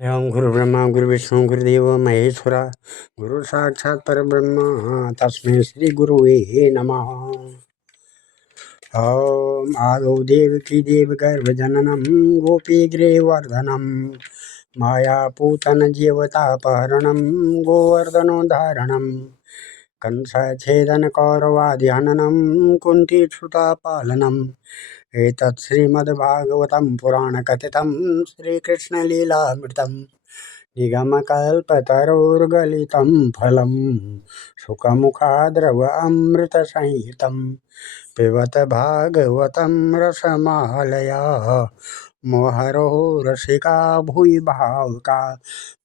एवं गुरुब्रह्मा गुरुविष्णु गुरुदेव महेश्वर गुरु साक्षात् परब्रह्म तस्मै श्री गुरुवे नमः। ओम आदौ देवकी देवगर्भजननं गोपीगृहवर्धनं मायापूतन जीवतापहरणं गोवर्धनोद्धारणं कंसच्छेदन कौरवादिहननं कुन्तीसुतापालनम् एतत् श्रीमद्भागवतं पुराणकथितं श्रीकृष्णलीलामृतं निगमकल्पतरोर्गलितं फलं सुखमुखाद्रवमृतसंयुतं पिबत भागवतं रसमालया मोहरो रसिका भूरि भावुका।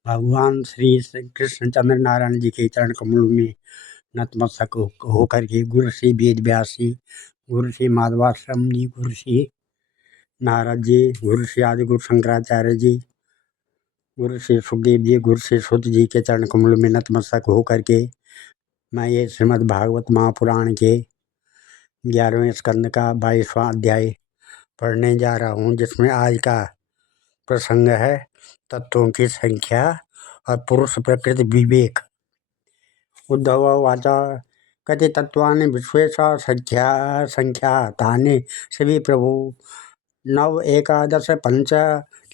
भगवान श्री कृष्ण चंद्र नारायण जी के चरण कमलों में नतमस्तक होकर के गुरु श्री वेद व्यास जी, गुरु श्री माधवाश्रम जी, गुरु श्री नारद जी, गुरु श्री आदि गुरु शंकराचार्य जी, गुरु श्री सुखदेव जी, गुरु श्री सुत जी के चरण कमलों में नतमस्तक होकर के मैं ये श्रीमद् भागवत महापुराण के 11वें स्कंद का 22वां अध्याय पढ़ने जा रहा हूँ, जिसमें आज का प्रसंग है तत्वों की संख्या और पुरुष प्रकृति विवेक। उद्धव वाचा कति तत्वानि विश्वेशा संख्या तानि सभी प्रभु नव एकादश पंच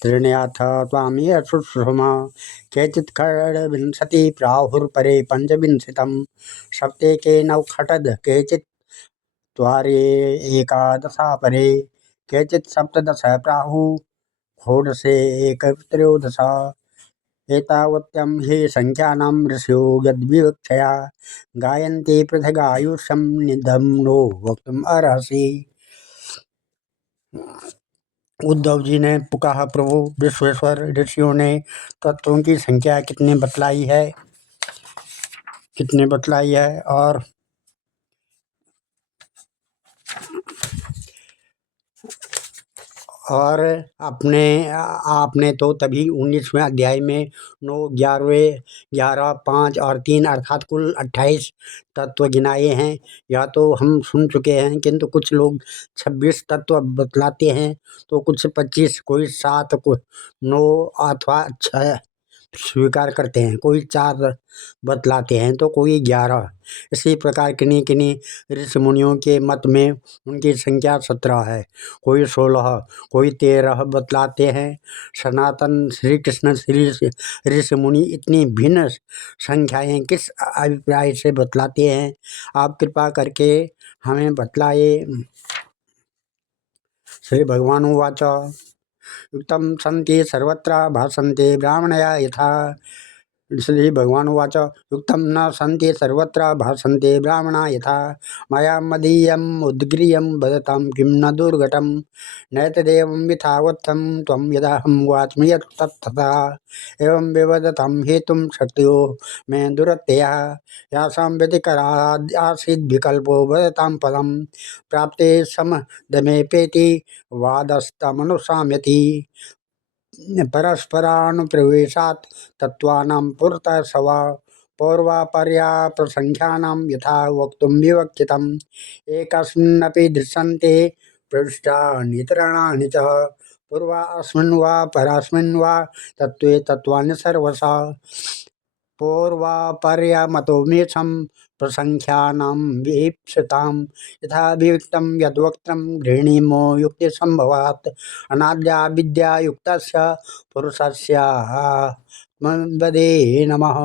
त्रिण्याथ त्वामीय सुषमा केचित् खड्विंशति प्राहुर्परे पंचविंशतिं सप्तेके नव खटद केचित् त्वारे एकादशा परे केचित् सप्तदश प्राहु षोडशे एकत्रयोदशा एतावत्यं हि संख्यानां ऋषयो यद्विवक्षया गायन्ति पृथगायुष्यं निधं नो वक्तुम् अर्हसि। उद्धव जी ने कहा, प्रभु विश्वेश्वर, ऋषियों ने तत्वों की संख्या कितने बतलाई है और आपने तो तभी 19वें अध्याय में 9, 11, 5 और 3 अर्थात कुल 28 तत्व गिनाए हैं। या तो हम सुन चुके हैं, किंतु कुछ लोग 26 तत्व बतलाते हैं, तो कुछ 25, कोई 7, कोई 9 अथवा 6 स्वीकार करते हैं, कोई 4 बतलाते हैं, तो कोई 11। इसी प्रकार किन्हीं किन्हीं ऋषि मुनियों के मत में उनकी संख्या 17 है, कोई 16, कोई 13 बतलाते हैं। सनातन श्री कृष्ण श्री ऋषि मुनि इतनी भिन्न संख्याएं किस अभिप्राय से बतलाते हैं, आप कृपा करके हमें बतलाए। श्री भगवान उवाच युक्तं सन्ति सर्वत्र भासन्ते ब्राह्मणया यथा। श्री भगवान उवाच युक्तं न सन्ति सर्वत्र भासन्ते ब्राह्मणा यथा मया मदीयम् उद्ग्रीयं वदतां किं न दुर्घटं नैतदेवं यथावत्थं त्वं यदाहं वाच्मि यत् तत्तथा एवं विवदतं हेतुं शक्तियो मे दुरत्यया यासां व्यतिकरादासीद् विकल्पो वदतां पदं प्राप्ते समदमेपेति वादस्तमनुसाम्यति परस्परानुप्रवेशात् तत्त्वानां पुरतः सवा पौर्वापर्याप्रसंख्यानां यथा वक्तुं विवक्षितम् एकस्मिन्नपि दृश्यन्ते प्रविष्टान्यतराणि च पूर्वा अस्मिन् वा परास्मिन् वा तत्त्वे तत्त्वानि सर्वशः पूर्वापर्यमतोमेषं प्रसंख्यानां वीप्सितां यथा विविक्तं यद्वक्त्रं गृह्णीमो युक्तिसम्भवात् अनाद्या विद्यायुक्तस्य पुरुषस्य मद्वदे नमः।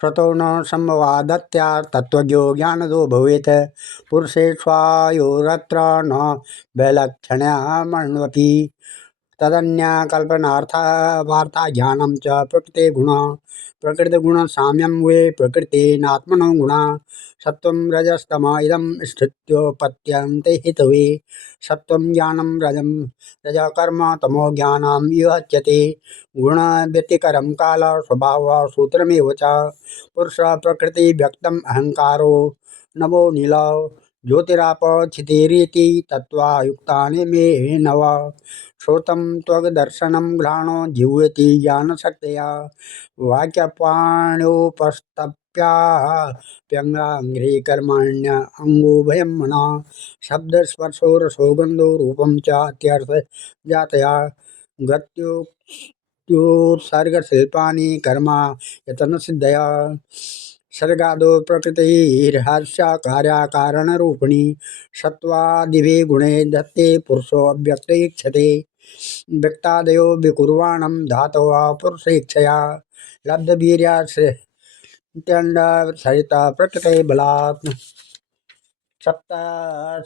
स्वतो न संभवादत्या तत्त्वज्ञो ज्ञानदो भवेत् पुरुषेष्वायोरत्र न वैलक्षण्यमण्वपि तदन्या कल्पनार्था ज्ञानं च प्रकृतिगुण साम्यं वे प्रकृतेनात्मनो गुणा सत्वं रजस्तम इदं स्थित्योपपद्यन्ते हितवे सत्वं ज्ञानं रजः कर्म तमो ज्ञानं विहच्यते गुण व्यतिकरं काल स्वभाव सूत्रमेव च पुरुष प्रकृति व्यक्तम् अहंकारो नभो नील ज्योतिराप क्षितिरिति तत्त्वायुक्तानि मे नव श्रोतं त्वग्दर्शनं घ्राणो जिह्वेति ज्ञानशक्तया वाक्यपाण्योपस्तप् प्यंगांग्रे कर्माण्य अंगोभयम मना शब्द स्पर्शो रसो गंधो रूपम च इत्यर्थ जातया गत्योत्सर्ग शिल्पानि कर्मा यतन सिद्धया सर्गादो प्रकृतिर्हास्या कार्या कारण रूपिणी सत्वादिभि गुणे दत्ते पुरुषो अव्यक्तईक्षते व्यक्तादयो विकुर्वाणं धातवा पुरुषेक्षया लब्धवीर्या सरिता प्रकृते बलात् सप्त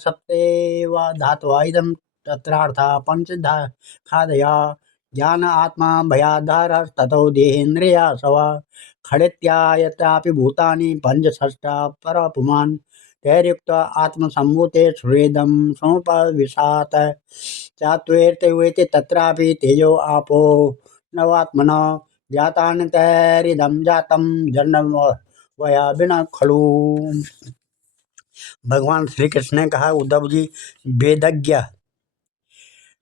सप्तेव धातवा इदं तत्रार्था पंचधा खादया ज्ञान आत्मा भयाधार ततो देहेन्द्रिया सवा खड़ित्यायतापि भूतानि पंचषष्ठा परपुमान् तैर्युक्त आत्मसम्भूते सुहृदं समुपविशात् चात्वेति तत्रापि तेजो आपो नवात्मनो जातानि तैरिदं जातं जन्म वया बिना खलु। भगवान श्री कृष्ण ने कहा, उद्धव जी, वेदज्ञ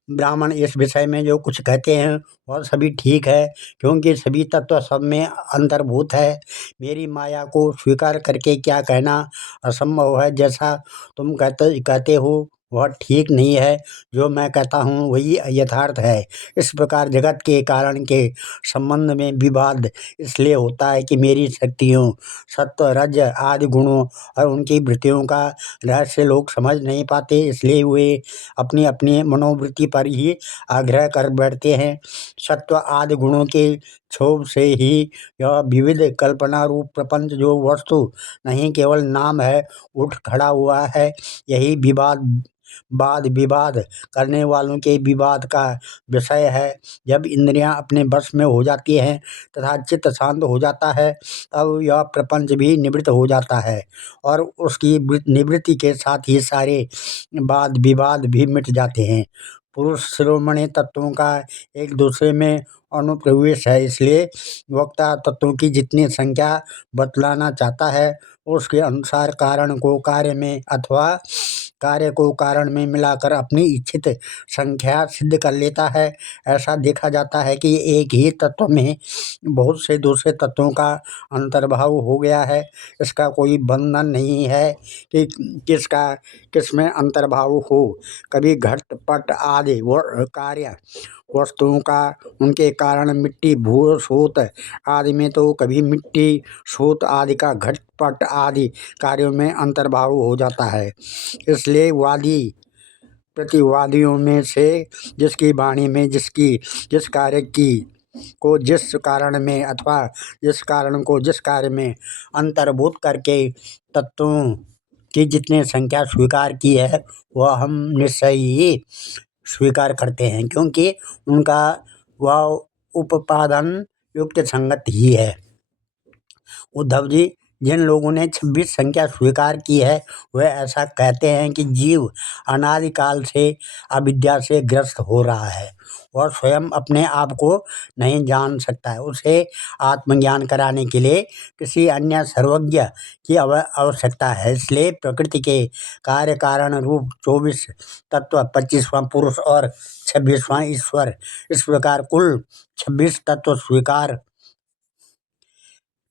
ब्राह्मण इस विषय में जो कुछ कहते हैं वह सभी ठीक है, क्योंकि सभी तत्व सब में अंतर्भूत है। मेरी माया को स्वीकार करके क्या कहना असंभव है। जैसा तुम कहते हो वह ठीक नहीं है, जो मैं कहता हूँ वही यथार्थ है। इस प्रकार जगत के कारण के संबंध में विवाद इसलिए होता है कि मेरी शक्तियों, सत्व रज आदि गुणों और उनकी वृत्तियों का रहस्य लोग समझ नहीं पाते, इसलिए वे अपनी अपनी मनोवृत्ति पर ही आग्रह कर बैठते हैं। सत्व आदि गुणों के क्षोभ से ही यह विविध कल्पना रूप प्रपंच, जो वस्तु नहीं केवल नाम है, उठ खड़ा हुआ है। यही वाद विवाद करने वालों के विवाद का विषय है। जब इंद्रियां अपने वश में हो जाती हैं तथा चित्त शांत हो जाता है, तब यह प्रपंच भी निवृत्त हो जाता है और उसकी निवृत्ति के साथ ही सारे वाद विवाद भी मिट जाते हैं। पुरुष शिरोमणि तत्वों का एक दूसरे में अनुप्रवेश है, इसलिए वक्ता तत्वों की जितनी संख्या बतलाना चाहता है उसके अनुसार कारण को कार्य में अथवा कार्य को कारण में मिलाकर अपनी इच्छित संख्या सिद्ध कर लेता है। ऐसा देखा जाता है कि एक ही तत्व में बहुत से दूसरे तत्वों का अंतर्भाव हो गया है। इसका कोई बंधन नहीं है कि किसका किस में अंतर्भाव हो। कभी घट पट आदि कार्य वस्तुओं का उनके कारण मिट्टी भू सोत आदि में, तो कभी मिट्टी सोत आदि का घट पट आदि कार्यों में अंतर्भाव हो जाता है। इसलिए वादी प्रतिवादियों में से जिसकी वाणी में जिस कार्य की को जिस कारण में अथवा जिस कारण को जिस कार्य में अंतर्भूत करके तत्वों की जितनी संख्या स्वीकार की है वह हम निश्चय ही स्वीकार करते हैं, क्योंकि उनका वह उपादान युक्त संगत ही है। उद्धव जी, जिन लोगों ने 26 संख्या स्वीकार की है वे ऐसा कहते हैं कि जीव अनादिकाल से अविद्या से ग्रस्त हो रहा है और स्वयं अपने आप को नहीं जान सकता है। उसे आत्मज्ञान कराने के लिए किसी अन्य सर्वज्ञ की आवश्यकता है। इसलिए प्रकृति के कार्य कारण रूप 24 तत्व, 25वां पुरुष और 26वां ईश्वर, इस प्रकार कुल 26 तत्व स्वीकार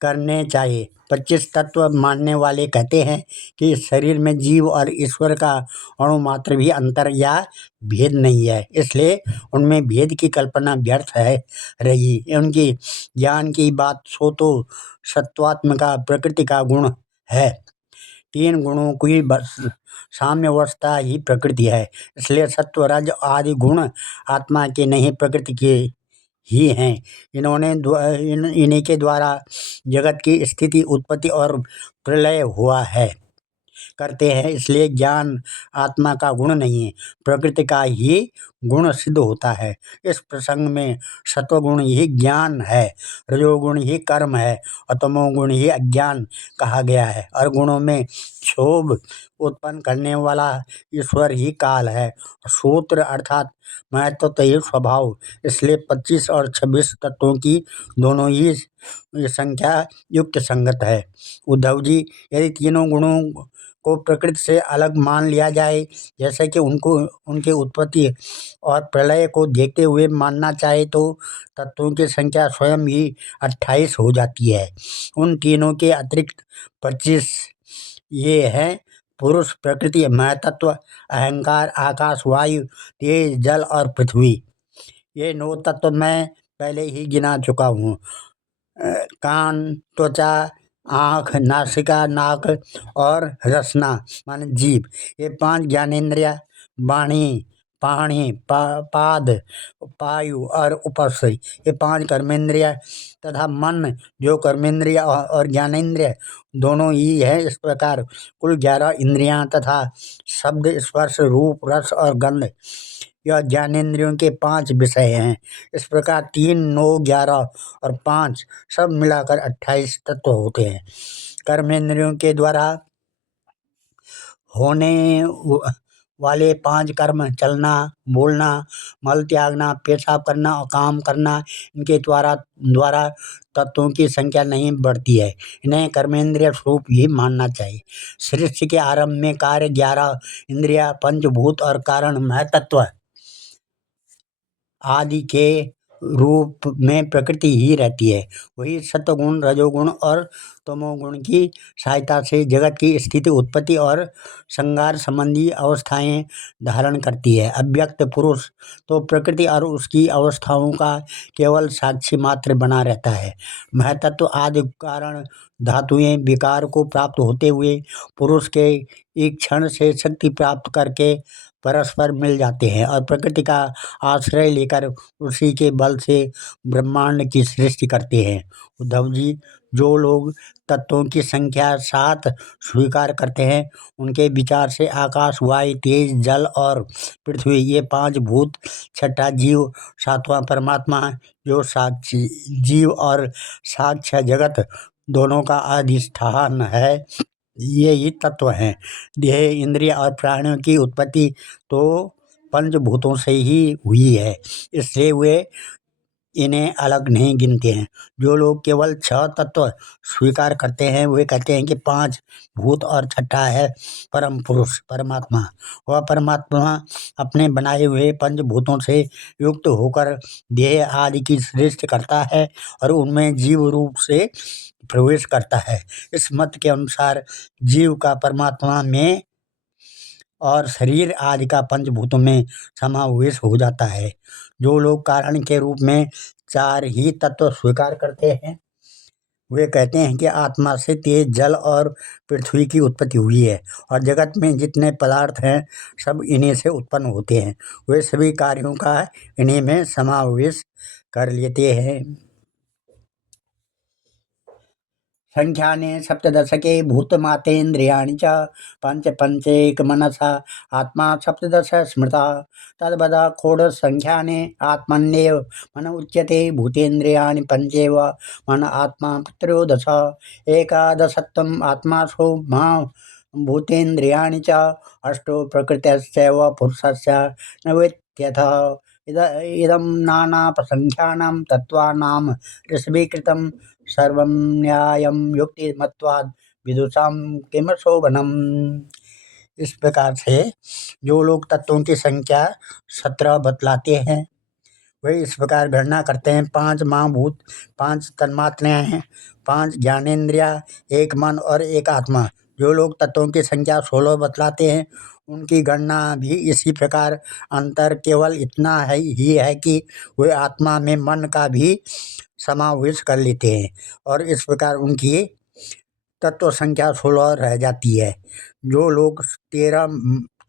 करने चाहिए। 25 तत्व मानने वाले कहते हैं कि शरीर में जीव और ईश्वर का अणु मात्र भी अंतर या भेद नहीं है, इसलिए उनमें भेद की कल्पना व्यर्थ है रही। उनकी ज्ञान की बात सो तो सत्वात्मिका प्रकृति का गुण है। 3 गुणों की साम्यावस्था ही प्रकृति है, इसलिए सत्व रज आदि गुण आत्मा के नहीं प्रकृति के ही हैं। इन्हीं के द्वारा जगत की स्थिति उत्पत्ति और प्रलय हुआ है करते हैं। इसलिए ज्ञान आत्मा का गुण नहीं है, प्रकृति का ही गुण सिद्ध होता है। इस प्रसंग में सत्वगुण ही ज्ञान है, रजोगुण ही कर्म है और तमोगुण ही अज्ञान कहा गया है। और गुणों में क्षोभ उत्पन्न करने वाला ईश्वर ही काल है। सूत्र अर्थात महत्व तो ही स्वभाव, इसलिए 25 और 26 तत्वों की दोनों ही संख्या युक्त संगत है। उद्धव जी, यदि तीनों गुणों को प्रकृति से अलग मान लिया जाए, जैसे कि उनको उनकी उत्पत्ति और प्रलय को देखते हुए मानना चाहे तो तत्वों की संख्या स्वयं ही 28 हो जाती है। उन तीनों के अतिरिक्त 25 ये हैं: पुरुष, प्रकृति, महतत्व, अहंकार, आकाश, वायु, तेज, जल और पृथ्वी। ये 9 तत्व मैं पहले ही गिना चुका हूँ। कान, त्वचा, आँख, नासिका, नाक और रसना माने जीभ, ये 5 ज्ञानेंद्रिय, वाणी, पाणी, पाद, पायु और उपस्थ, ये 5 कर्मेंद्रिय तथा मन, जो कर्मेंद्रिय और ज्ञानेंद्रिय दोनों ही है। इस प्रकार कुल 11 इंद्रियां तथा शब्द, स्पर्श, रूप, रस और गंध, यह ज्ञानेंद्रियों के 5 विषय हैं। इस प्रकार 3, 9, 11 और 5 सब मिलाकर 28 तत्व होते हैं। कर्मेंद्रियों के द्वारा होने वाले 5 कर्म, चलना, बोलना, मल त्यागना, पेशाब करना और काम करना, इनके द्वारा तत्वों की संख्या नहीं बढ़ती है। इन्हें कर्मेंद्रिय स्वरूप ही मानना चाहिए। सृष्टि के आरंभ में कार्य 11 इंद्रिया, पंचभूत और कारण महतत्व आदि के रूप में प्रकृति ही रहती है। वही सत्वगुण, रजोगुण और तमोगुण की सहायता से जगत की स्थिति, उत्पत्ति और संहार संबंधी अवस्थाएं धारण करती है। अव्यक्त पुरुष तो प्रकृति और उसकी अवस्थाओं का केवल साक्षी मात्र बना रहता है। महतत्व आदि कारण धातुएं विकार को प्राप्त होते हुए पुरुष के एक क्षण से शक्ति प्राप्त करके परस्पर मिल जाते हैं और प्रकृति का आश्रय लेकर उसी के बल से ब्रह्मांड की सृष्टि करते हैं। उद्धव जी, जो लोग तत्वों की संख्या 7 स्वीकार करते हैं, उनके विचार से आकाश, वायु, तेज, जल और पृथ्वी, ये 5 भूत, छठा जीव, सातवां परमात्मा, जो साक्षी जीव और साक्ष्य जगत दोनों का अधिष्ठान है, ये ही तत्व हैं। देह, इंद्रिय और प्राणियों की उत्पत्ति तो पंचभूतों से ही हुई है, इसलिए वे इन्हें अलग नहीं गिनते हैं। जो लोग केवल 6 तत्व स्वीकार करते हैं, वे कहते हैं कि 5 भूत और छठा है परम पुरुष परमात्मा। वह परमात्मा अपने बनाए हुए पंचभूतों से युक्त होकर देह आदि की सृष्टि करता है और उनमें जीव रूप से प्रवेश करता है। इस मत के अनुसार जीव का परमात्मा में और शरीर आदि का पंचभूतों में समावेश हो जाता है। जो लोग कारण के रूप में 4 ही तत्व स्वीकार करते हैं, वे कहते हैं कि आत्मा से तेज, जल और पृथ्वी की उत्पत्ति हुई है और जगत में जितने पदार्थ हैं सब इन्हीं से उत्पन्न होते हैं। वे सभी कार्यों का इन्हीं में समावेश कर लेते हैं। संख्याने सप्तदशके भूतमातेन्द्रियाणि च पंच पंचैकमनसा आत्मा सप्तदश स्मृता तद्वद षोडशसंख्याने आत्मन्येव मन उच्यते भूतेन्द्रियाणि पंचैव मन आत्मा त्रयोदश एकादशत्वम् आत्मासु भूतेन्द्रियाणि च अष्टो प्रकृतयश्चैव पुरुषस्य नवेत्यथः इदं नानासंख्यानां तत्त्वानां ऋषभीकृतं सर्वं न्यायं युक्तिमत्वाद् विदुषां किम शोभनम्। इस प्रकार से जो लोग तत्वों की संख्या 17 बतलाते हैं, वे इस प्रकार गणना करते हैं: 5 महाभूत, 5 तन्मात्राएं हैं, 5 ज्ञानेंद्रिया, 1 मन और 1 आत्मा। जो लोग तत्वों की संख्या 16 बतलाते हैं, उनकी गणना भी इसी प्रकार। अंतर केवल इतना ही है कि वे आत्मा में मन का भी समावेश कर लेते हैं और इस प्रकार उनकी तत्व संख्या 16 रह जाती है। जो लोग 13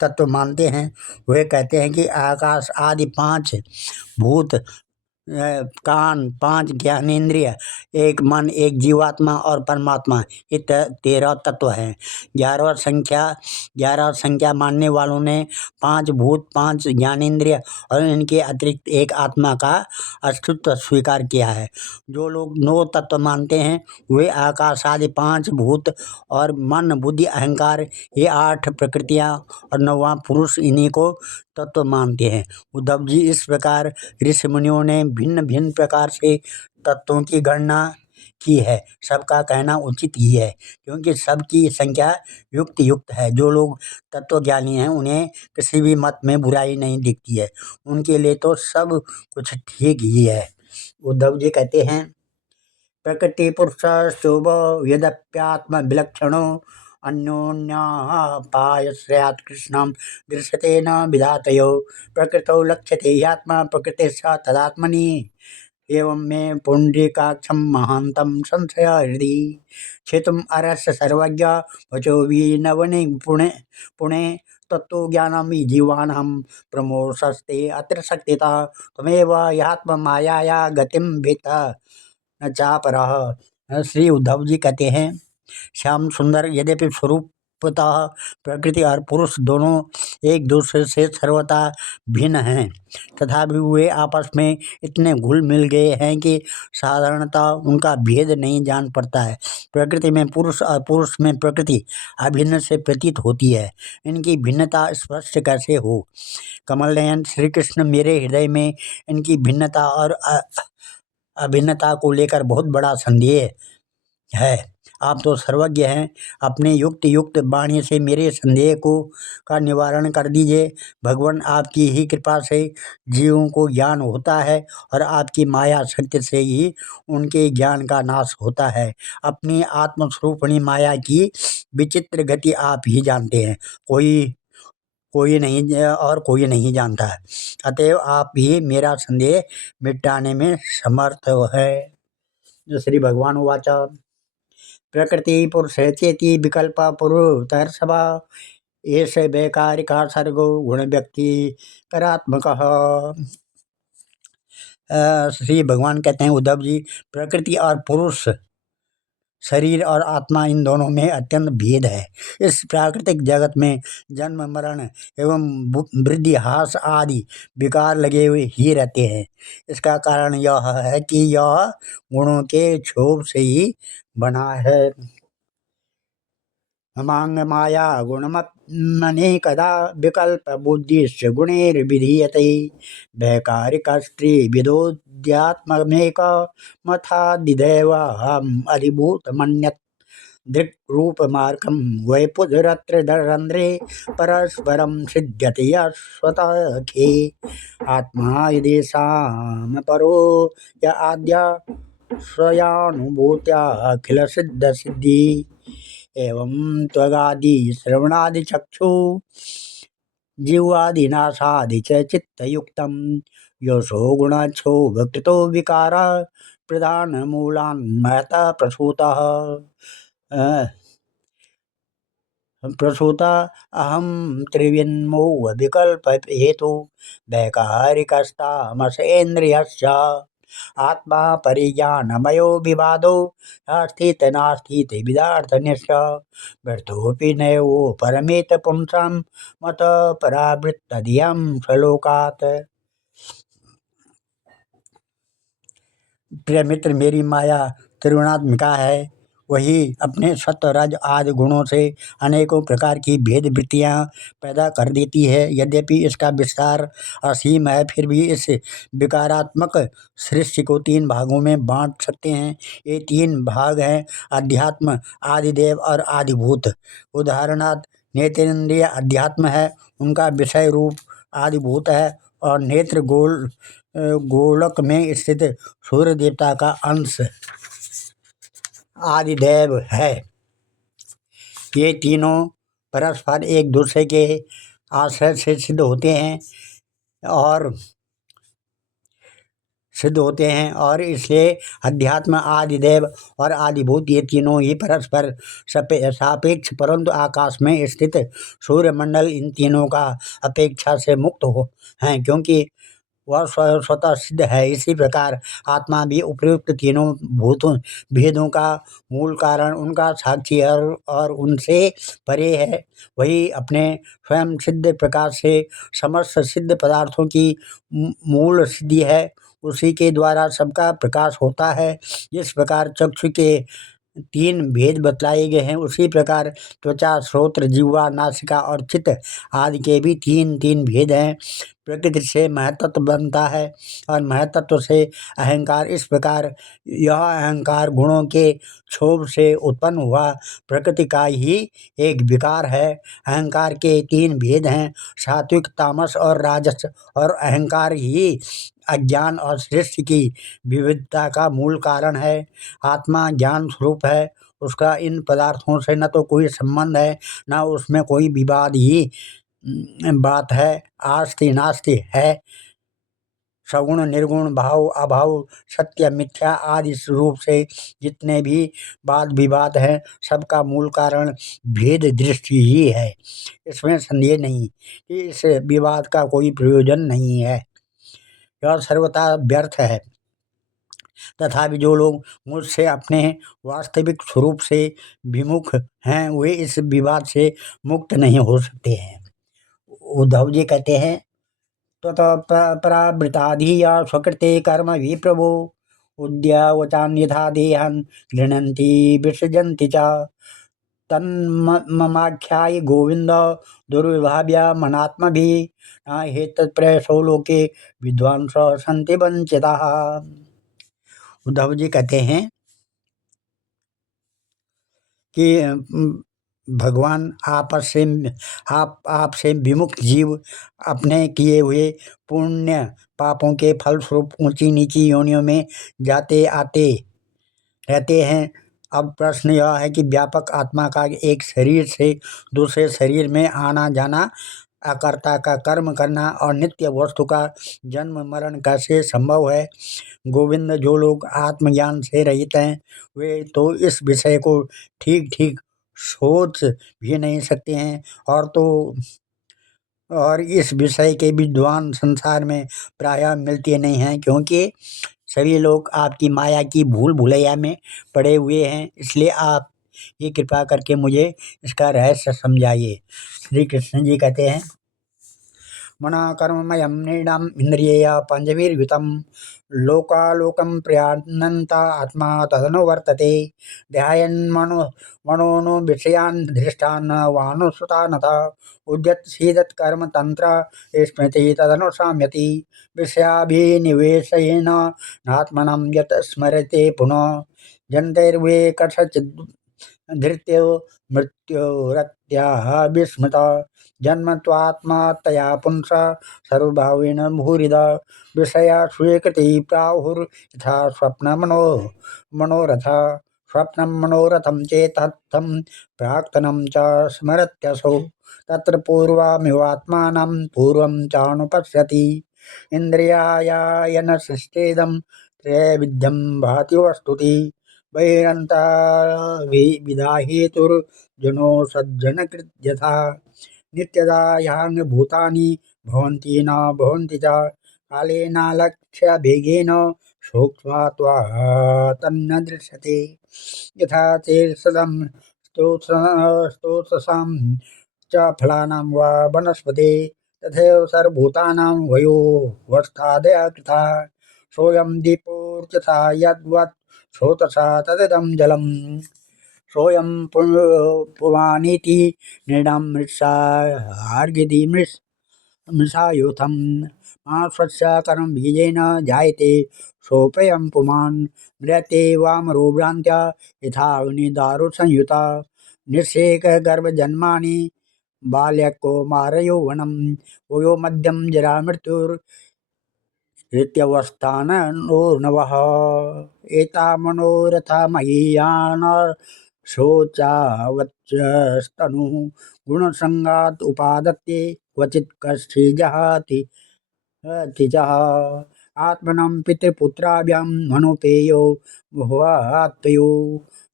तत्व मानते हैं, वे कहते हैं कि आकाश आदि 5 भूत, कान, 5 ज्ञानेंद्रिय, 1 मन, 1 जीवात्मा और परमात्मा, ये 13 तत्व हैं। 11 संख्या मानने वालों ने 5 भूत, 5 ज्ञानेंद्रिय और इनके अतिरिक्त 1 आत्मा का अस्तित्व स्वीकार किया है। जो लोग 9 तत्व मानते हैं, वे आकाश आदि 5 भूत और मन, बुद्धि, अहंकार, ये 8 प्रकृतियाँ और 9वां पुरुष, इन्हीं को तत्व मानते हैं। उद्धव जी, इस प्रकार ऋषि मुनियों ने भिन्न भिन्न प्रकार से तत्वों की गणना की है। सबका कहना उचित ही है, क्योंकि सबकी संख्या युक्त है। जो लोग तत्वज्ञानी हैं उन्हें किसी भी मत में बुराई नहीं दिखती है। उनके लिए तो सब कुछ ठीक ही है। उद्धव जी कहते हैं, प्रकृति पुरुषश्चोभ यद्यप्यात्म विलक्षणो अन्योन्यापायस्यात् कृष्णं दृश्यते न विधातयो। प्रकृतौ लक्ष्यते ह्यात्मा प्रकृतिश्च तदात्मनि। एवं मे पुण्डरीकाक्षं महान्तं संशय हृदि छेतुम् अर्हस्य सर्वज्ञ वचो विनवनि पुणे तत्तो ज्ञानं जीवानां प्रमोषस्ते अत्र शक्तितः। त्वमेव ह्यात्ममायाया गतिं भेत्थ न चापरः। श्री उद्धव जी कहते हैं, श्याम सुंदर यद्यपि स्वरूपतः प्रकृति और पुरुष दोनों एक दूसरे से सर्वथा भिन्न हैं, तथापि वे आपस में इतने घुल मिल गए हैं कि साधारणतः उनका भेद नहीं जान पड़ता है। प्रकृति में पुरुष और पुरुष में प्रकृति अभिन्न से प्रतीत होती है। इनकी भिन्नता स्पष्ट कैसे हो? कमल नयन श्री कृष्ण, मेरे हृदय में इनकी भिन्नता और अभिन्नता को लेकर बहुत बड़ा संदेह है। आप तो सर्वज्ञ हैं, अपने युक्त वाणी से मेरे संदेह का निवारण कर दीजिए। भगवान, आपकी ही कृपा से जीवों को ज्ञान होता है और आपकी माया शक्ति से ही उनके ज्ञान का नाश होता है। अपनी आत्मस्वरूपणी माया की विचित्र गति आप ही जानते हैं, कोई नहीं जानता है। अतएव आप ही मेरा संदेह मिटाने में समर्थ है। श्री भगवान उवाच, प्रकृति पुरुषे चेति विकल्प पुरुषर्षभ एष वैकारिका सर्गो गुण व्यक्ति करात्मक। श्री भगवान कहते हैं, उद्धव जी, प्रकृति और पुरुष, शरीर और आत्मा, इन दोनों में अत्यंत भेद है। इस प्राकृतिक जगत में जन्म मरण एवं वृद्धि ह्रास आदि विकार लगे हुए ही रहते हैं। इसका कारण यह है कि यह गुणों के क्षोभ से ही बना है। ममांग माया गुणमनेकदा विकल्प बुद्धिश्च गुणैर्विधीयते। वैकारिक स्त्री विदोद्यात्ममेक मथादिदैव अधिभूत मन्यत्। दृक्रूपमार्गं वैपुधरत्र रन्ध्रे परस्परं सिद्ध्यति स्वतःखे। आत्मा यदेषां परो य आद्या स्वयानुभूत्या अखिल सिद्ध सिद्धि। एवं त्वगादि श्रवणादि चक्षु जीवादिनाशादि च चित्तयुक्तं योषो गुणाच्छो वकृतो विकार प्रधान मूलान्महतः प्रसूता अहम त्रिविन्मो विकल्प हेतु वैकारिकस्तामसेन्द्रियश्च। आत्मा परिज्ञानमयो विवादो नास्तीति नास्तीति विदार्थनिश्च। व्यर्थोऽपि नैवो परमेत पुंसां मत परावृत्तधियं श्लोकात्। प्रिय मित्र, मेरी माया त्रिगुणात्मिका है। वही अपने सत्व रज आदि गुणों से अनेकों प्रकार की भेद वृत्तियाँ पैदा कर देती है। यद्यपि इसका विस्तार असीम है, फिर भी इस विकारात्मक सृष्टि को 3 भागों में बांट सकते हैं। ये 3 भाग हैं, अध्यात्म, आदिदेव और आदिभूत। उदाहरणार्थ, नेत्रेंद्रिय अध्यात्म है, उनका विषय रूप आदिभूत है, और नेत्र गोलक में स्थित सूर्य देवता का अंश आदिदेव है। ये तीनों परस्पर एक दूसरे के आश्रय से सिद्ध होते हैं और इसलिए अध्यात्म, आदिदेव और आदिभूत, ये तीनों ही परस्पर सापेक्ष परंतु आकाश में स्थित सूर्यमंडल इन तीनों का अपेक्षा से मुक्त हैं, क्योंकि वह स्वतः सिद्ध है। इसी प्रकार आत्मा भी उपयुक्त तीनों भेदों का मूल कारण, उनका साक्षी और उनसे परे है। वही अपने स्वयं सिद्ध प्रकाश से समस्त सिद्ध पदार्थों की मूल सिद्धि है। उसी के द्वारा सबका प्रकाश होता है। जिस प्रकार चक्षु के 3 भेद बतलाए गए हैं, उसी प्रकार त्वचा, श्रोत्र, जिह्वा, नासिका और चित्त आदि के भी 3 भेद हैं। प्रकृति से महतत्व बनता है और महतत्व से अहंकार। इस प्रकार यह अहंकार गुणों के क्षोभ से उत्पन्न हुआ प्रकृति का ही एक विकार है। अहंकार के तीन भेद हैं, सात्विक, तामस और राजस, और अहंकार ही अज्ञान और सृष्टि की विविधता का मूल कारण है। आत्मा ज्ञान स्वरूप है, उसका इन पदार्थों से न तो कोई संबंध है न उसमें कोई विवाद ही बात है। आस्ति नास्ति है, सगुण निर्गुण, भाव अभाव, सत्य मिथ्या आदि रूप से जितने भी वाद विवाद हैं सबका मूल कारण भेद दृष्टि ही है। इसमें संदेह नहीं कि इस विवाद का कोई प्रयोजन नहीं है, यह सर्वथा व्यर्थ है। तथापि जो लोग मुझसे अपने वास्तविक स्वरूप से विमुख हैं वे इस विवाद से मुक्त नहीं हो सकते हैं। उद्धव जी कहते हैं, परावृताधिया स्वकृते कर्म विप्रभो उद्यावचान्यथा देहन गृह्णन्ति विसृजन्ति च तन्ममाख्यायि गोविंद दुर्विभाव्य मनात्मभिः न हेतत्प्रयसो लोके विद्वांस सन्ति वंचिताः। उद्धव जी कहते हैं कि भगवान आपसे विमुक्त जीव अपने किए हुए पुण्य पापों के फलस्वरूप ऊंची नीची योनियों में जाते आते रहते हैं। अब प्रश्न यह है कि व्यापक आत्मा का एक शरीर से दूसरे शरीर में आना जाना, अकर्ता का कर्म करना और नित्य वस्तु का जन्म मरण कैसे संभव है। गोविंद, जो लोग आत्मज्ञान से रहित हैं वे तो इस विषय को ठीक ठीक सोच भी नहीं सकते हैं, और इस विषय के विद्वान संसार में प्रायः मिलते नहीं हैं, क्योंकि सभी लोग आपकी माया की भूल भुलैया में पड़े हुए हैं। इसलिए आप ये कृपा करके मुझे इसका रहस्य समझाइए। श्री कृष्ण जी कहते हैं, मना कर्ममयं नृणाम् इंद्रियेय पंचभिर्युतं लोकालोकं प्रयानन्त आत्मा तदनुवर्तते ध्यायन्मनो विषयान् धृष्टान् वानुसुतानथ उद्यत कर्म तंत्र स्मृति तदनुसाम्यति विषयाभिनिवेशेन नात्मनं यत् स्मरते पुनः जन्तैर्वे कथचित् धृत्यो मृत्योरत्याह विस्मृत जन्म त्वात्मात्तया पुंस सर्वभावेन भूरिद विषया स्वीकृति प्राहुर् यथा स्वप्न मनोरथ स्वप्नं मनोरथं चेतत्थं प्राक्तनं च स्मरत्यसौ तत्र पूर्वमिवात्मानं पूर्वं चानुपश्यति इन्द्रियायन सृष्टेदं त्रयविध्यं भाति वस्तुति बहिरन्ता विदा हेतुर्जनो सज्जनकृत यथा नित्यदा यानि भूतानि भवन्ति न भवन्ति च कालेन लक्ष्य वेगेन सोक्त्वा तन्न दृश्यते यथा चेत्सदं स्तोत्रसां च फलानां वा वनस्पते तथैव सर्वभूतानां वयोवस्थादयः कृता सोऽयं दीपोऽर्चिता यद्वत् स्रोतसा तदिदं जलम् सोऽयं पुमानीति नृणां मृत्सार्गिति मृषायुथं मांसस्य कर्मबीजेन जायते सोऽप्ययं पुमान् म्रियते वामरो भ्रान्त्या यथा अग्निदारुसंयुता निःशेकगर्भजन्मानि बाल्यकौमारयौवनं वयो मध्यं जरामृत्युर्हृत्यवस्थानोर्नवः एता मनोरथमयीयान शोचावच्यस्तनुः गुणसंगात् उपादत्ते क्वचित् कश्चिज्जहाति तिजः आत्मनं पितृपुत्राभ्यां मनुपेयो भुवात्तयो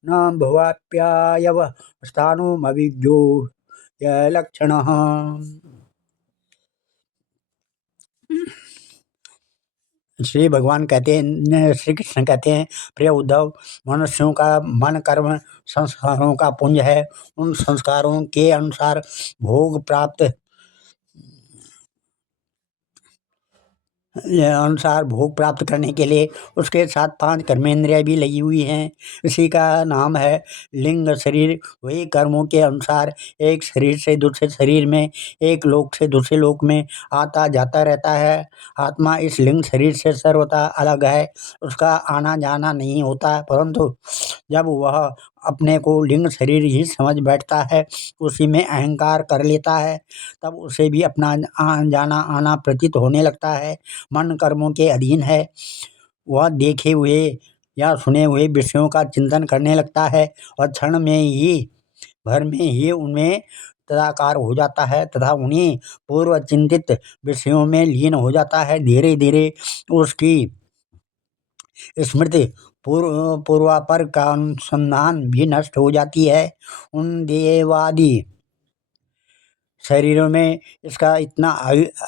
न भुवाप्यायव स्थानोमभिज्ञो यलक्षणः। श्री भगवान कहते हैं, श्री कृष्ण कहते हैं, प्रिय उद्धव, मनुष्यों का मन कर्म संस्कारों का पुंज है। उन संस्कारों के अनुसार भोग प्राप्त अनुसार भोग प्राप्त करने के लिए उसके साथ 5 कर्मेंद्रियाँ भी लगी हुई हैं। इसी का नाम है लिंग शरीर। वही कर्मों के अनुसार एक शरीर से दूसरे शरीर में, एक लोक से दूसरे लोक में आता जाता रहता है। आत्मा इस लिंग शरीर से सर्वथा अलग है, उसका आना जाना नहीं होता, परंतु जब वह अपने को लिंग शरीर ही समझ बैठता है, उसी में अहंकार कर लेता है, तब उसे भी अपना जाना आना प्रतीत होने लगता है। मन कर्मों के अधीन है, वह देखे हुए या सुने हुए विषयों का चिंतन करने लगता है और क्षण में ही भर में ही उनमें तदाकार हो जाता है तथा उन्हीं पूर्व चिंतित विषयों में लीन हो जाता है। धीरे धीरे उसकी स्मृति पूर्वापर का अनुसंधान भी नष्ट हो जाती है। उन देवादि शरीरों में इसका इतना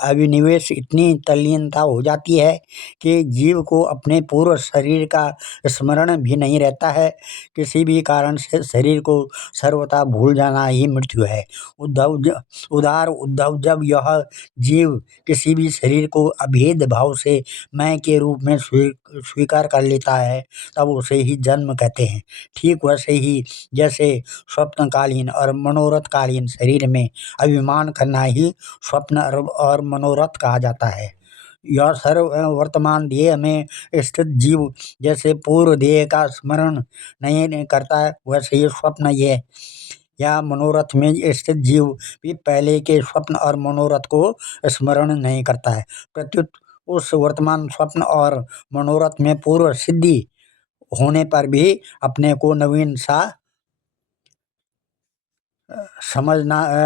अभिनिवेश, इतनी तल्लीनता हो जाती है कि जीव को अपने पूर्व शरीर का स्मरण भी नहीं रहता है। किसी भी कारण से शरीर को सर्वथा भूल जाना ही मृत्यु है। उद्धव जब यह जीव किसी भी शरीर को अभेद भाव से मैं के रूप में स्वीकार कर लेता है, तब उसे ही जन्म कहते हैं। ठीक वैसे ही जैसे स्वप्नकालीन और मनोरथकालीन शरीर में अभिमान करना ही स्वप्न और मनोरथ कहा जाता है। यह सर्व वर्तमान देह में स्थित जीव जैसे पूर्व देह का स्मरण नहीं करता है, वैसे ही स्वप्न ये या मनोरथ में स्थित जीव भी पहले के स्वप्न और मनोरथ को स्मरण नहीं करता है। प्रत्युत उस वर्तमान स्वप्न और मनोरथ में पूर्व सिद्धि होने पर भी अपने को नवीन सा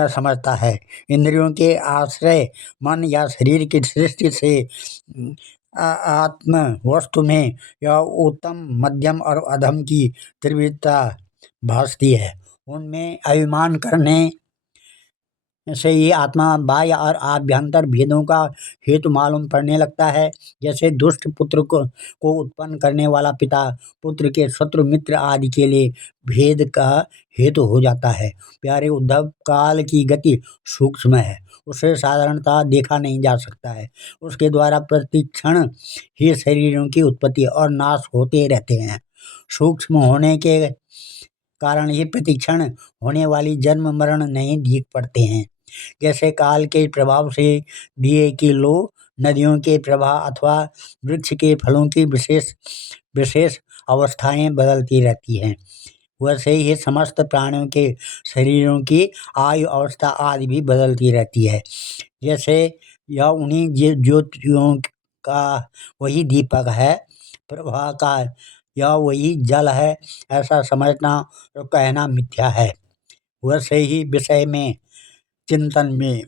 समझता है। इंद्रियों के आश्रय मन या शरीर की सृष्टि से आत्म वस्तु में यह उत्तम, मध्यम और अधम की त्रिविधता भासती है। उनमें अभिमान करने से ही आत्मा बाह्य और आभ्यंतर भेदों का हेतु मालूम पड़ने लगता है। जैसे दुष्ट पुत्र को उत्पन्न करने वाला पिता पुत्र के शत्रु मित्र आदि के लिए भेद का हेतु हो जाता है। प्यारे उद्धव, काल की गति सूक्ष्म है, उसे साधारणतः देखा नहीं जा सकता है। उसके द्वारा प्रतिक्षण ही शरीरों की उत्पत्ति और नाश होते रहते हैं। सूक्ष्म होने के कारण ही प्रतिक्षण होने वाली जन्म मरण नहीं दिख पड़ते हैं। जैसे काल के प्रभाव से दिए कि लो नदियों के प्रवाह अथवा वृक्ष के फलों की विशेष विशेष अवस्थाएं बदलती रहती हैं, वैसे ही समस्त प्राणियों के शरीरों की आयु अवस्था आदि भी बदलती रहती है। जैसे यह उन्हीं ज्योतियों का वही दीपक है, प्रभा का यह वही जल है, ऐसा समझना और कहना मिथ्या है। वैसे ही विषय में चिंतन में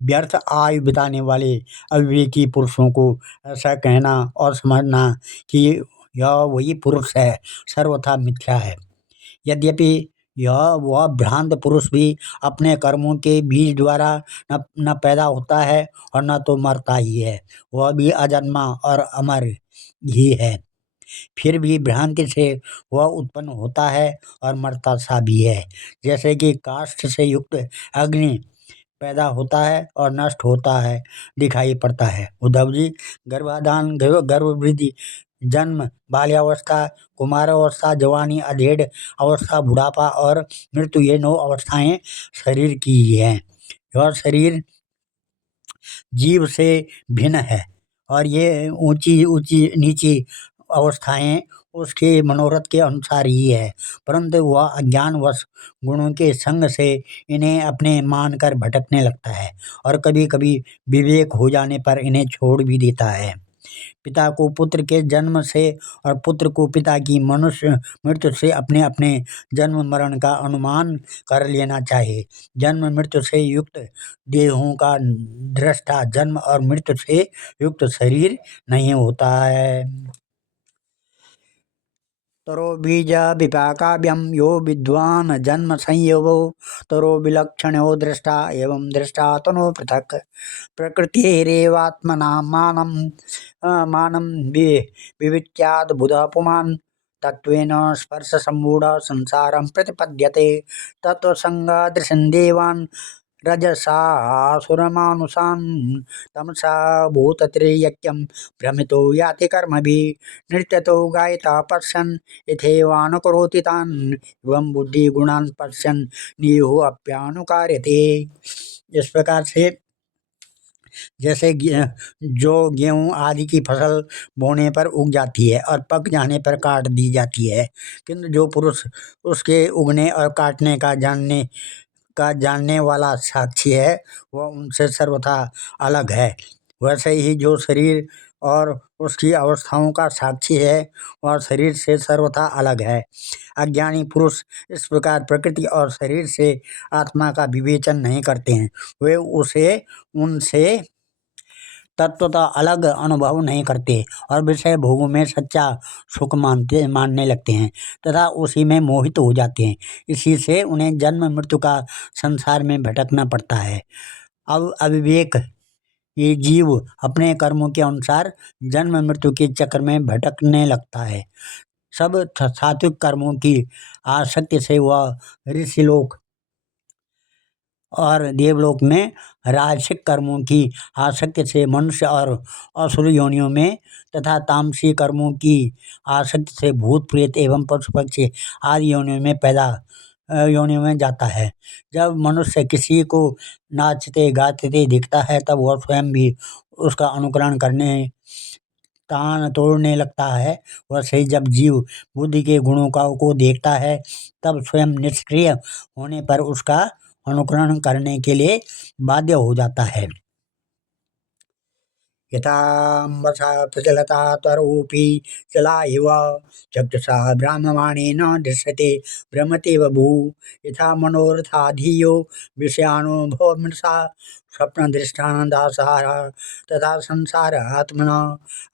व्यर्थ आयु बिताने वाले अविवेकी पुरुषों को ऐसा कहना और समझना कि यह वही पुरुष है, सर्वथा मिथ्या है। यद्यपि यह वह भ्रांत पुरुष भी अपने कर्मों के बीज द्वारा न पैदा होता है और न तो मरता ही है, वह भी अजन्मा और अमर ही है। फिर भी भ्रांति से वह उत्पन्न होता है और मरता सा भी है। जैसे कि काष्ठ से युक्त अग्नि पैदा होता है और नष्ट होता है, दिखाई पड़ता है। उद्धव जी, गर्भाधान, गर्भवृद्धि, जन्म, बाल्यावस्था, कुमारावस्था, जवानी, अधेड़ अवस्था, बुढ़ापा और मृत्यु, ये 9 अवस्थाएं शरीर की ही हैं। यह शरीर जीव से भिन्न है और ये ऊंची ऊंची नीची अवस्थाएं उसके मनोरथ के अनुसार ही है, परंतु वह अज्ञानवश गुणों के संग से इन्हें अपने मानकर भटकने लगता है और कभी कभी विवेक हो जाने पर इन्हें छोड़ भी देता है। पिता को पुत्र के जन्म से और पुत्र को पिता की मनुष्य मृत्यु से अपने अपने जन्म मरण का अनुमान कर लेना चाहिए। जन्म मृत्यु से युक्त देहों का दृष्टा जन्म और मृत्यु से युक्त शरीर नहीं होता है। तरो बीज विपाकाभ्यम यो विद्वान जन्म संयोगो तरो विलक्षणो दृष्टा एवं दृष्टा तनो पृथक प्रकृतिरेवात्मना मानं मानं विविच्याद बुध पुमान् तत्वेन स्पर्श सम्मूढ़ संसारं प्रतिपद्यते तत्वसंग दृशन देवान् रजसासुरमानुषान् तमसा भूतत्रयीक्यं भ्रमितो याति कर्मभिः नृत्यतो गायिता पश्यन् यथेवानुकरोति तान् एवं बुद्धिगुणान् पश्यन् नियो अप्यानुकार्यते। इस प्रकार से जैसे जो गेहूँ आदि की फसल बोने पर उग जाती है और पक जाने पर काट दी जाती है, किंतु जो पुरुष उसके उगने और काटने का जानने वाला साक्षी है वह उनसे सर्वथा अलग है। वैसे ही जो शरीर और उसकी अवस्थाओं का साक्षी है वह शरीर से सर्वथा अलग है। अज्ञानी पुरुष इस प्रकार प्रकृति और शरीर से आत्मा का विवेचन नहीं करते हैं। वे उसे उनसे तत्वतः अलग अनुभव नहीं करते और विषय भोगों में सच्चा सुख मानने लगते हैं तथा उसी में मोहित हो जाते हैं। इसी से उन्हें जन्म मृत्यु का संसार में भटकना पड़ता है। अब अविवेक ये जीव अपने कर्मों के अनुसार जन्म मृत्यु के चक्र में भटकने लगता है। सब सात्विक कर्मों की आसक्ति से वह ऋषिलोक और देवलोक में, राजसिक कर्मों की आसक्ति से मनुष्य और असुर योनियों में तथा तामसी कर्मों की आसक्ति से भूत प्रेत एवं पशु पक्षी आदि योनियों में जाता है। जब मनुष्य किसी को नाचते गाते दिखता है तब वह स्वयं भी उसका अनुकरण करने तान तोड़ने लगता है। वैसे ही जब जीव बुद्धि के गुणों को देखता है तब स्वयं निष्क्रिय होने पर उसका अनुकरण करने के लिए बाध्य हो जाता है। यथाम्बसा प्रचलता त्वरोऽपि जला इव चक्षुषा ब्राह्मवाणेन दृश्यते भ्रमतेव भूः यथा मनोरथा धियो विषयानुभवमृषा स्वप्नदृष्टानन्दासारः तथा संसार आत्मनः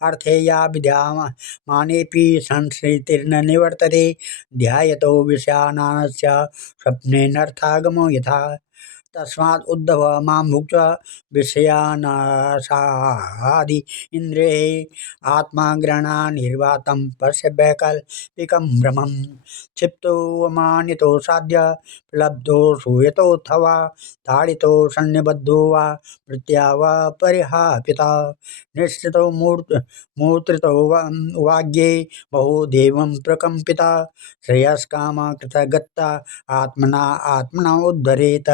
अर्थेया विद्यमानेऽपि संसृतिर्न निवर्तते ध्यायतो विषयानास्य स्वप्नेनर्थागमो यथा। तस्मात् उद्धव मां भुक्त्वा विषयानाशादि इन्द्रियैः आत्माग्रहणानिर्वातं पश्य वैकल्पिकं भ्रमं क्षिप्तोऽमानितो साध्य लब्धो श्रूयतोऽथवा ताडितो सन्निबद्धो वा वृत्त्या वा परिहापिता निश्चितो मूर्तितो वाग्ये बहु देवं प्रकम्पिता श्रेयस्कामा कृतगत्ता आत्मना उद्धरेत।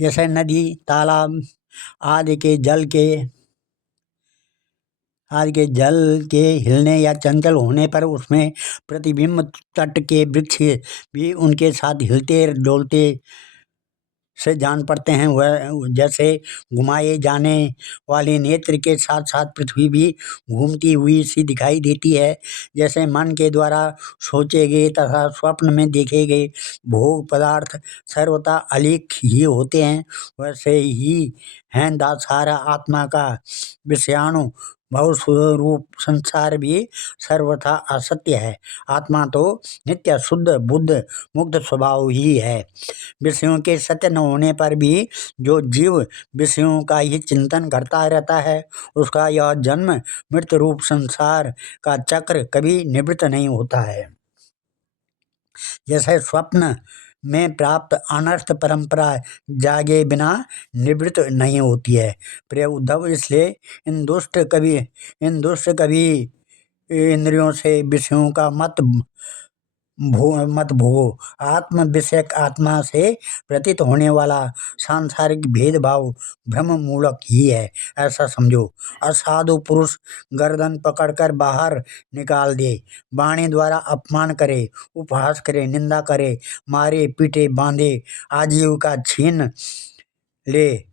जैसे नदी तालाब आदि के जल के हिलने या चंचल होने पर उसमें प्रतिबिंब तट के वृक्ष भी उनके साथ हिलते डोलते से जान पड़ते हैं। वह जैसे घुमाए जाने वाले नेत्र के साथ साथ पृथ्वी भी घूमती हुई सी दिखाई देती है। जैसे मन के द्वारा सोचे गए तथा स्वप्न में देखे गए भोग पदार्थ सर्वथा अलीक ही होते हैं, वैसे ही हैं दासार आत्मा का विषयाणु भवस्वरूप संसार भी सर्वथा असत्य है। आत्मा तो नित्य शुद्ध बुद्ध मुक्त स्वभाव ही है। विषयों के सत्य न होने पर भी जो जीव विषयों का ही चिंतन करता रहता है उसका यह जन्म मृत्यु रूप संसार का चक्र कभी निवृत्त नहीं होता है। जैसे स्वप्न में प्राप्त अनर्थ परंपरा जागे बिना निवृत्त नहीं होती है। प्रिय उद्धव, इसलिए इन दुष्ट कभी इंद्रियों से विषयों का मत भोगो। आत्म विषयक आत्मा से प्रतीत होने वाला सांसारिक भेदभाव भ्रम मूलक ही है, ऐसा समझो। असाधु पुरुष गर्दन पकड़कर बाहर निकाल दे, वाणी द्वारा अपमान करे, उपहास करे, निंदा करे, मारे पीटे बांधे, आजीविका छीन ले,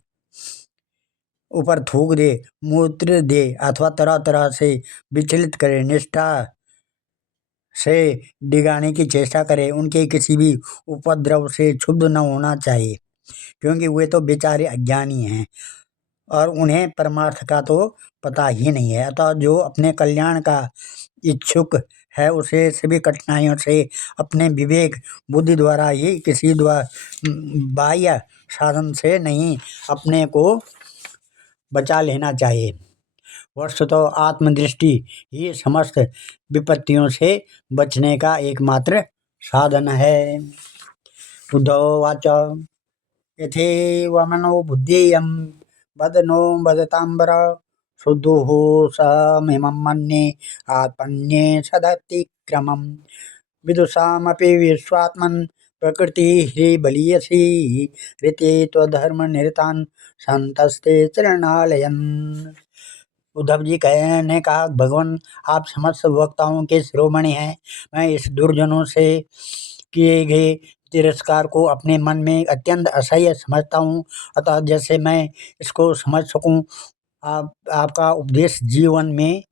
ऊपर थूक दे, मूत्र दे अथवा तरह तरह से विचलित करे, निष्ठा से डिगाने की चेष्टा करे, उनके किसी भी उपद्रव से क्षुब्ध न होना चाहिए, क्योंकि वे तो बेचारे अज्ञानी हैं और उन्हें परमार्थ का तो पता ही नहीं है। अतः जो अपने कल्याण का इच्छुक है उसे सभी कठिनाइयों से अपने विवेक बुद्धि द्वारा ही, किसी बाह्य साधन से नहीं, अपने को बचा लेना चाहिए। वस्तुतः आत्मदृष्टि ही समस्त विपत्तियों से बचने का एकमात्र साधन है। उद्धवाच यथेवमनो बुद्धेयं वदनो वदताम्बर शुद्धुः समिमं मन्ये आत्मन्ये सदतिक्रमम् विदुषामपि विश्वात्मन् प्रकृतिः बलीयसी ऋते त्वधर्मनिरतान् संतस्ते चरणालयन्। उद्धव जी कहने कहा, भगवान आप समस्त वक्ताओं के शिरोमणि हैं। मैं इस दुर्जनों से किए गए तिरस्कार को अपने मन में अत्यंत असह्य समझता हूँ। अतः जैसे मैं इसको समझ सकूँ, आपका उपदेश जीवन में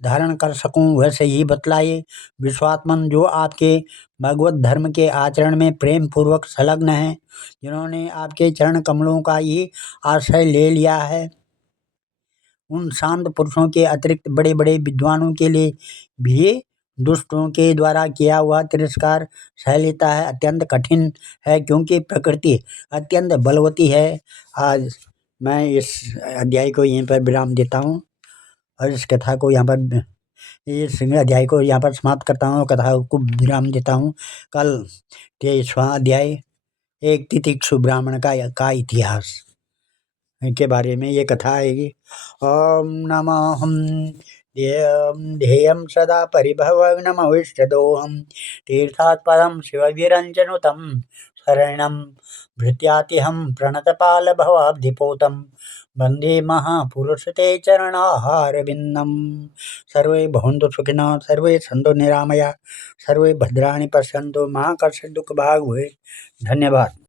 धारण कर सकूं, वैसे ही बतलाइए। विश्वात्मन जो आपके भगवत धर्म के आचरण में प्रेम पूर्वक संलग्न हैं, जिन्होंने आपके चरण कमलों का ही आश्रय ले लिया है, उन शांत पुरुषों के अतिरिक्त बड़े बड़े विद्वानों के लिए भी दुष्टों के द्वारा किया हुआ तिरस्कार सह लेता है अत्यंत कठिन है, क्योंकि प्रकृति अत्यंत बलवती है। आज मैं इस अध्याय को यहीं पर विराम देता हूँ और इस कथा को यहाँ पर, इस अध्याय को यहाँ पर समाप्त करता हूँ, कथा को विराम देता हूँ। कल 23वां अध्याय एक तितिक्षु ब्राह्मण का इतिहास के बारे में ये कथा आएगी। ओम नमः ध्येयं सदा परिभवनमविष्टदोहं तीर्थात्पदं शिवविरञ्जनुतं शरणं भृत्यातिहं प्रणतपालभवाब्धिपोतं वन्दे महापुरुषते चरणारविन्दं। सर्वे भवन्तु सुखिनः, सर्वे सन्तु निरामया, सर्वे भद्राणि पश्यन्तु मा कश्चित् दुःखभाग् भवेत्। धन्यवाद।